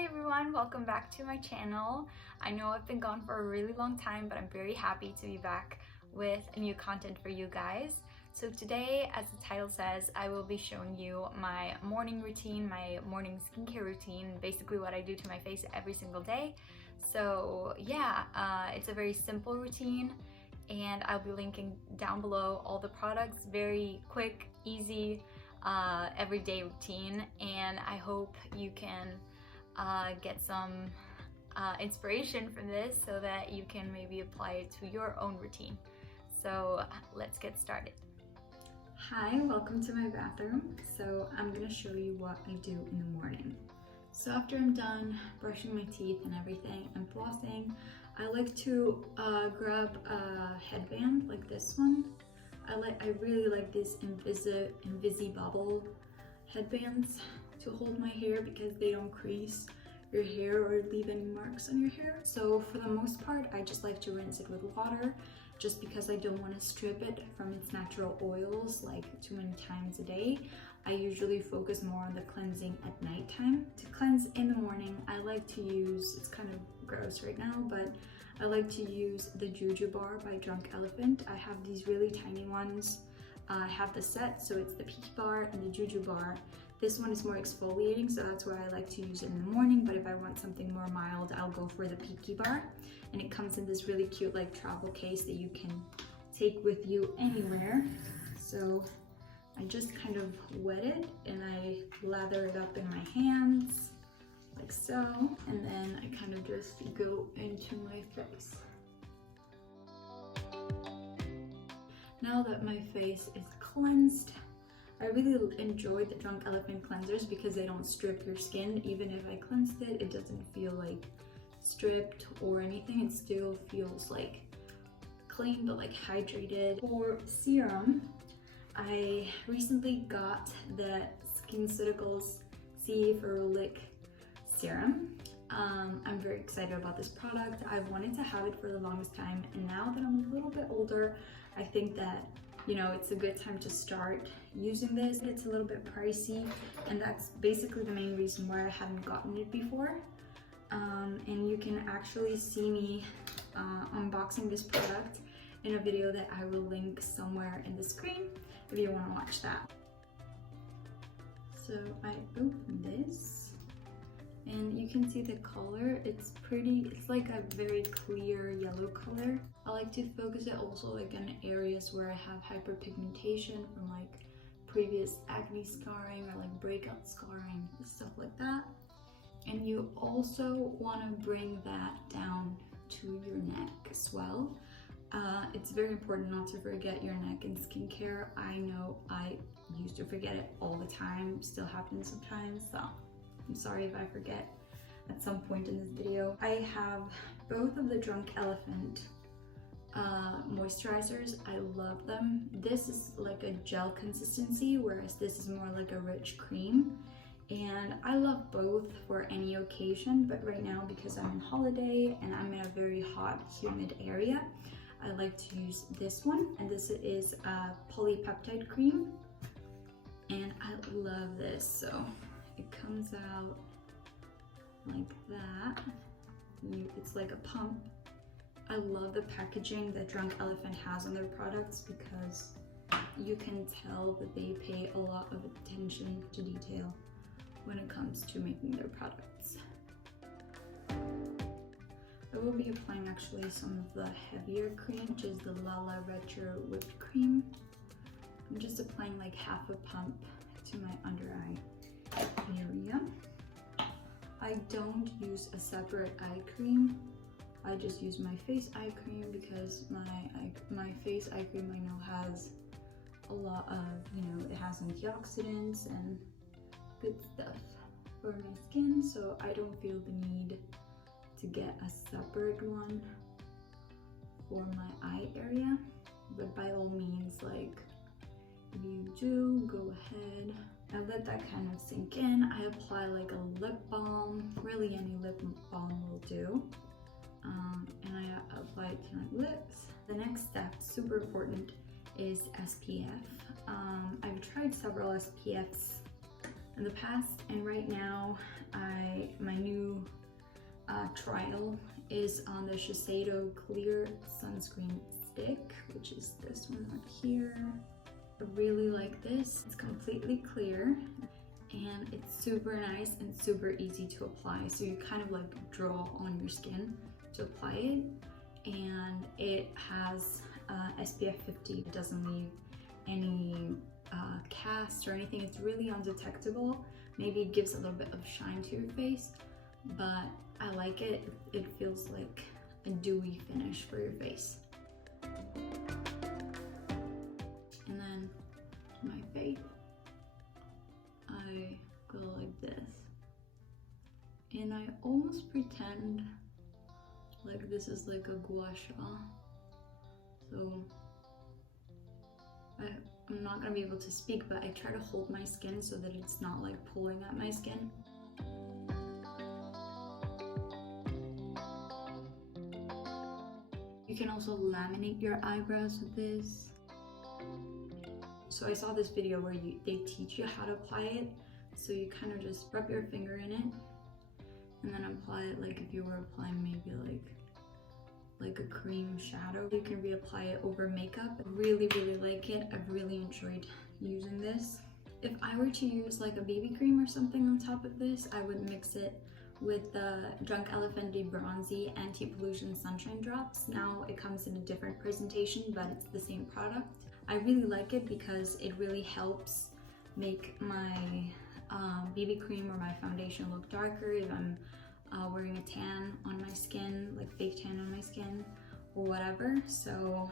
Hi everyone, welcome back to my channel. I know I've been gone for a really long time, but I'm very happy to be back with new content for you guys. So today, as the title says, I will be showing you my morning routine, my morning skincare routine, basically what I do to my face every single day. So yeah, it's a very simple routine and I'll be linking down below all the products. Very quick, easy, everyday routine, and I hope you can get some inspiration from this so that you can maybe apply it to your own routine. So let's get started. Hi, welcome to my bathroom. So I'm gonna show you what I do in the morning. So after I'm done brushing my teeth and everything and flossing, I like to grab a headband like this one. I really like these Invisi Bubble headbands to hold my hair because they don't crease your hair or leave any marks on your hair. So for the most part, I just like to rinse it with water just because I don't want to strip it from its natural oils like too many times a day. I usually focus more on the cleansing at nighttime. To cleanse in the morning, I like to use, it's kind of gross right now, but I like to use the Juju bar by Drunk Elephant. I have these really tiny ones. I have the set, so it's the Pekee bar and the Juju bar. This one is more exfoliating, so that's why I like to use it in the morning, but if I want something more mild, I'll go for the Pekee bar. And it comes in this really cute like travel case that you can take with you anywhere. So I just kind of wet it and I lather it up in my hands like so, and then I kind of just go into my face. Now that my face is cleansed, I really enjoy the Drunk Elephant cleansers because they don't strip your skin. Even if I cleansed it, it doesn't feel like stripped or anything. It still feels like clean but like hydrated. For serum, I recently got the Skinceuticals C.E Ferulic serum. I'm very excited about this product. I've wanted to have it for the longest time, and now that I'm a little bit older, I think that, you know, it's a good time to start using this. It's a little bit pricey, and that's basically the main reason why I hadn't gotten it before. And you can actually see me unboxing this product in a video that I will link somewhere in the screen if you want to watch that. So I open this, and you can see the color. It's pretty, it's like a very clear yellow color. I like to focus it also like in areas where I have hyperpigmentation from like previous acne scarring or like breakout scarring, stuff like that. And you also want to bring that down to your neck as well. It's very important not to forget your neck in skincare. I know I used to forget it all the time, still happens sometimes, so I'm sorry if I forget at some point in this video. I have both of the Drunk Elephant moisturizers. I love them. This is like a gel consistency, whereas this is more like a rich cream. And I love both for any occasion, but right now because I'm on holiday and I'm in a very hot, humid area, I like to use this one. And this is a Polypeptide cream. And I love this. So it comes out like that. It's like a pump. I love the packaging that Drunk Elephant has on their products because you can tell that they pay a lot of attention to detail when it comes to making their products. I will be applying actually some of the heavier cream, which is the Lala Retro Whipped Cream. I'm just applying like half a pump to my under eye area. I don't use a separate eye cream. I just use my face eye cream because my face eye cream I know has a lot of, you know, it has antioxidants and good stuff for my skin, so I don't feel the need to get a separate one for my eye area. But by all means, like, if you do, go ahead. I let that kind of sink in. I apply like a lip balm. Really any lip balm will do. And I apply it to my lips. The next step, super important, is SPF. I've tried several SPFs in the past, and right now my new trial is on the Shiseido Clear Sunscreen Stick, which is this one right here. I really like this. It's completely clear and it's super nice and super easy to apply. So you kind of like draw on your skin to apply it, and it has SPF 50. It doesn't leave any cast or anything. It's really undetectable. Maybe it gives a little bit of shine to your face, but I like it. It feels like a dewy finish for your face. And then my face, I go like this, and I almost pretend like this is like a gua sha. So I'm not gonna be able to speak, but I try to hold my skin so that it's not like pulling at my skin. You can also laminate your eyebrows with this. So I saw this video where they teach you how to apply it. So you kind of just rub your finger in it and then apply it like if you were applying maybe like a cream shadow. You can reapply it over makeup. I really like it. I've really enjoyed using this. If I were to use like a BB cream or something on top of this, I would mix it with the Drunk Elephant D-bronzi Anti-Pollution Sunshine Drops. Now it comes in a different presentation, but it's the same product. I really like it because it really helps make my BB cream or my foundation look darker if I'm wearing a tan on my skin, like fake tan on my skin or whatever. So,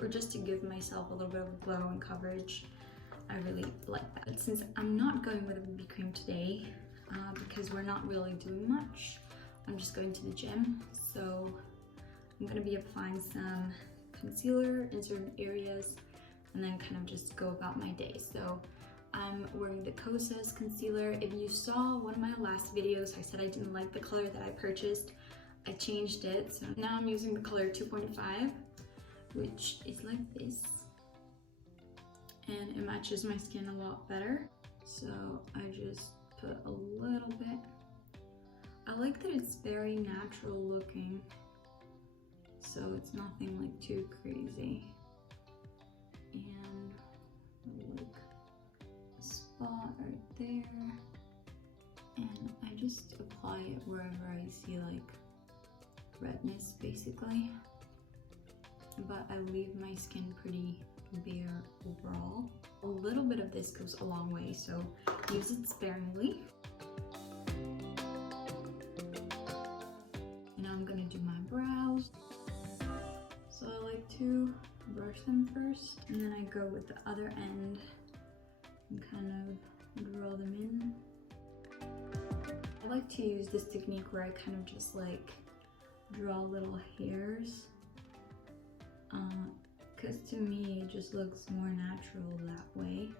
or just to give myself a little bit of glow and coverage. I really like that. But since I'm not going with a BB cream today, because we're not really doing much, I'm just going to the gym. So I'm gonna be applying some concealer in certain areas and then kind of just go about my day. So I'm wearing the Kosas concealer. If you saw one of my last videos, I said I didn't like the color that I purchased. I changed it, so now I'm using the color 2.5, which is like this. And it matches my skin a lot better. So I just put a little bit. I like that it's very natural looking, so it's nothing like too crazy. And like a spot right there, and I just apply it wherever I see like redness basically, but I leave my skin pretty bare overall. A little bit of this goes a long way, so use it sparingly. And now I'm gonna do my brows. So I like to brush them first, and then I go with the other end and kind of draw them in. I like to use this technique where I kind of just like draw little hairs, because to me it just looks more natural that way.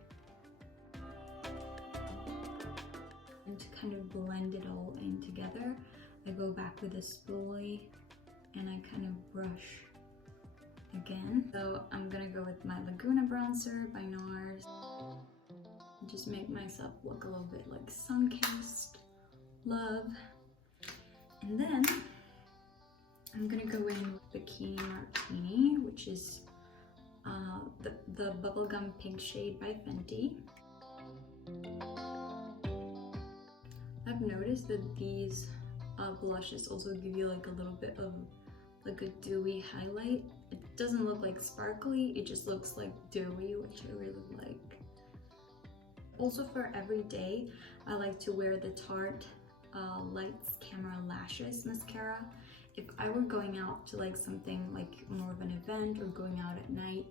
And to kind of blend it all in together, I go back with a spoolie and I kind of brush again. So I'm gonna go with my Laguna bronzer by Nars. Just make myself look a little bit like sun-kissed. Love. And then I'm gonna go in with Bikini Martini, which is the bubblegum pink shade by Fenty. I've noticed that these blushes also give you like a little bit of like a dewy highlight. It doesn't look like sparkly, it just looks like dewy, which I really like. Also for every day, I like to wear the Tarte Lights Camera Lashes mascara. If I were going out to like something like more of an event or going out at night,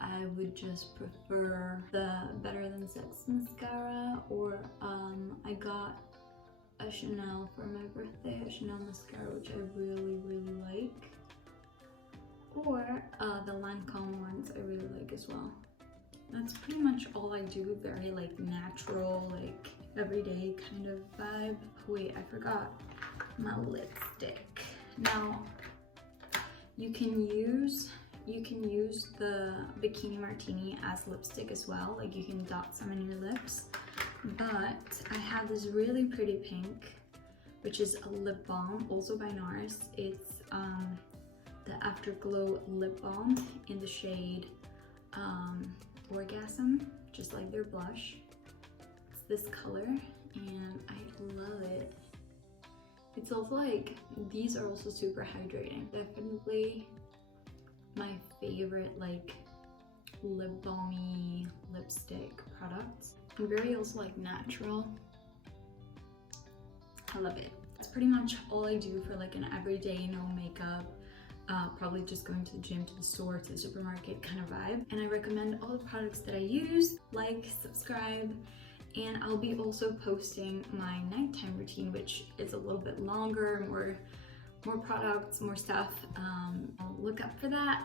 I would just prefer the Better Than Sex mascara, or I got a Chanel for my birthday, a Chanel mascara, which I really like. Or the Lancome ones I really like as well. That's pretty much all I do, very like natural, like everyday kind of vibe. Wait, I forgot my lipstick. Now, you can use the Bikini Martini as lipstick as well, like you can dot some in your lips. But I have this really pretty pink which is a lip balm, also by Nars. It's the Afterglow lip balm in the shade Orgasm, just like their blush. It's this color and I love it. It's also like, these are also super hydrating. Definitely my favorite like lip balmy lipstick products. And very also like natural. I love it. That's pretty much all I do for like an everyday no makeup, probably just going to the gym, to the store, to the supermarket kind of vibe. And I recommend all the products that I use. Like, subscribe, and I'll be also posting my nighttime routine, which is a little bit longer, more products, more stuff. I'll look up for that.